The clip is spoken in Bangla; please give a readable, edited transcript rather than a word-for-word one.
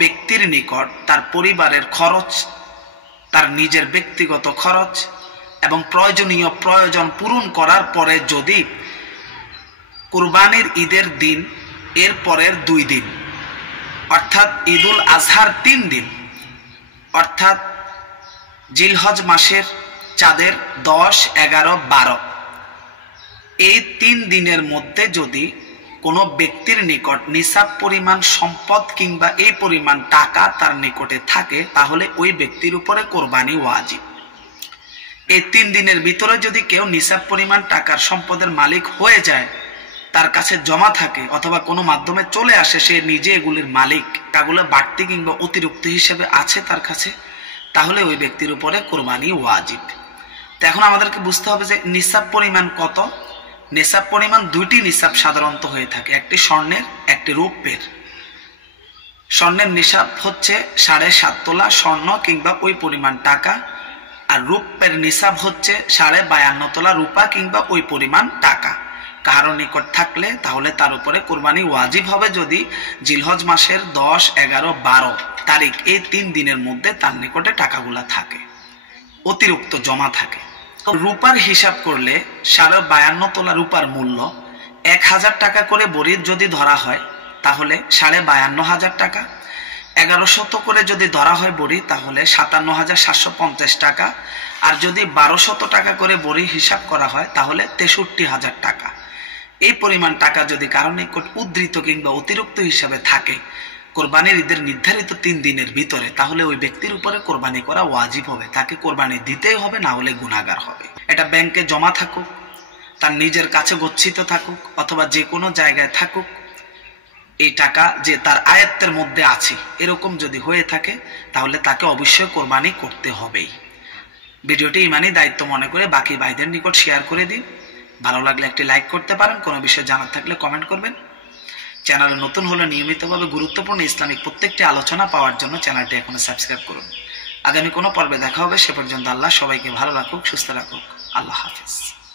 ব্যক্তির নিকট তার পরিবারের খরচ, তার নিজের ব্যক্তিগত খরচ এবং প্রয়োজনীয় প্রয়োজন পূরণ করার পরে যদি কুরবানির ঈদের দিন এর পরের 2 দিন অর্থাৎ ঈদুল আজহার 3 দিন অর্থাৎ জিলহজ মাসের চাঁদের 10, 11, 12 এই 3 দিনের মধ্যে যদি কোনো ব্যক্তির নিকট নিসাব পরিমাণ সম্পদ কিংবা এই পরিমাণ টাকা তার নিকটে থাকে তাহলে ওই ব্যক্তির উপরে কোরবানি ওয়াজিব। এই 3 দিনের ভিতরে যদি কেউ নিসাব পরিমাণ টাকার সম্পদের মালিক হয়ে যায়, তার কাছে জমা থাকে অথবা কোনো মাধ্যমে চলে আসে, সে নিজে এগুলির মালিক, টাকাগুলো বাড়তি কিংবা অতিরিক্ত হিসেবে আছে তার কাছে, তাহলে ওই ব্যক্তির উপরে কোরবানি ওয়াজিব। তো এখন আমাদেরকে বুঝতে হবে যে নিসাব পরিমাণ কত। নিসাব পরিমাণ 2টি নিসাব সাধারণত হয়ে থাকে, একটি স্বর্ণের, একটি রৌপ্যের। স্বর্ণের নিসাব হচ্ছে 7.5 তোলা স্বর্ণ কিংবা ওই পরিমাণ টাকা, আর রৌপ্যের নিসাব হচ্ছে 52.5 তোলা রূপা কিংবা ওই পরিমাণ টাকা। কারো নিকট থাকলে তাহলে তার উপরে কোরবানি ওয়াজিব হবে যদি জিলহজ মাসের 10, 11, 12 তারিখ এই 3 দিনের মধ্যে তার নিকটে টাকাগুলা থাকে, অতিরিক্ত জমা থাকে। রূপার হিসাব করলে 52.5 তোলা রূপার মূল্য 1000 টাকা করে বড়ি যদি ধরা হয় তাহলে 52,500 টাকা, 1100 করে যদি ধরা হয় বড়ি তাহলে 57,750 টাকা, আর যদি 1200 টাকা করে বড়ি হিসাব করা হয় তাহলে 63,000 টাকা। এই পরিমাণ টাকা যদি কারো নিকট উদ্ধৃত কিংবা অতিরিক্ত হিসাবে থাকে কোরবানির ঈদের নির্ধারিত 3 দিনের ভিতরে, তাহলে ওই ব্যক্তির উপরে কোরবানি করা ওয়াজিব হবে, তাকে কোরবানি দিতেই হবে, না হলে গুনাহগার হবে। এটা ব্যাংকে জমা থাকুক, তার নিজের কাছে গচ্ছিত থাকুক অথবা যে কোনো জায়গায় থাকুক, এই টাকা যে তার আয়ত্তের মধ্যে আছে এরকম যদি হয়ে থাকে তাহলে তাকে অবশ্যই কোরবানি করতে হবেই। ভিডিওটি ইমানি দায়িত্ব মনে করে বাকি ভাইদের নিকট শেয়ার করে দিন। ভালো লাগলে একটি লাইক করতে পারেন, কোনো বিষয়ে জানার থাকলে কমেন্ট করবেন। চ্যানেলে নতুন হলে নিয়মিতভাবে গুরুত্বপূর্ণ ইসলামিক প্রত্যেকটি আলোচনা পাওয়ার জন্য চ্যানেলটি এখনো সাবস্ক্রাইব করুন। আগামী কোনো পর্বে দেখা হবে, সে পর্যন্ত আল্লাহ সবাইকে ভালো রাখুক, সুস্থ রাখুক। আল্লাহ হাফেজ।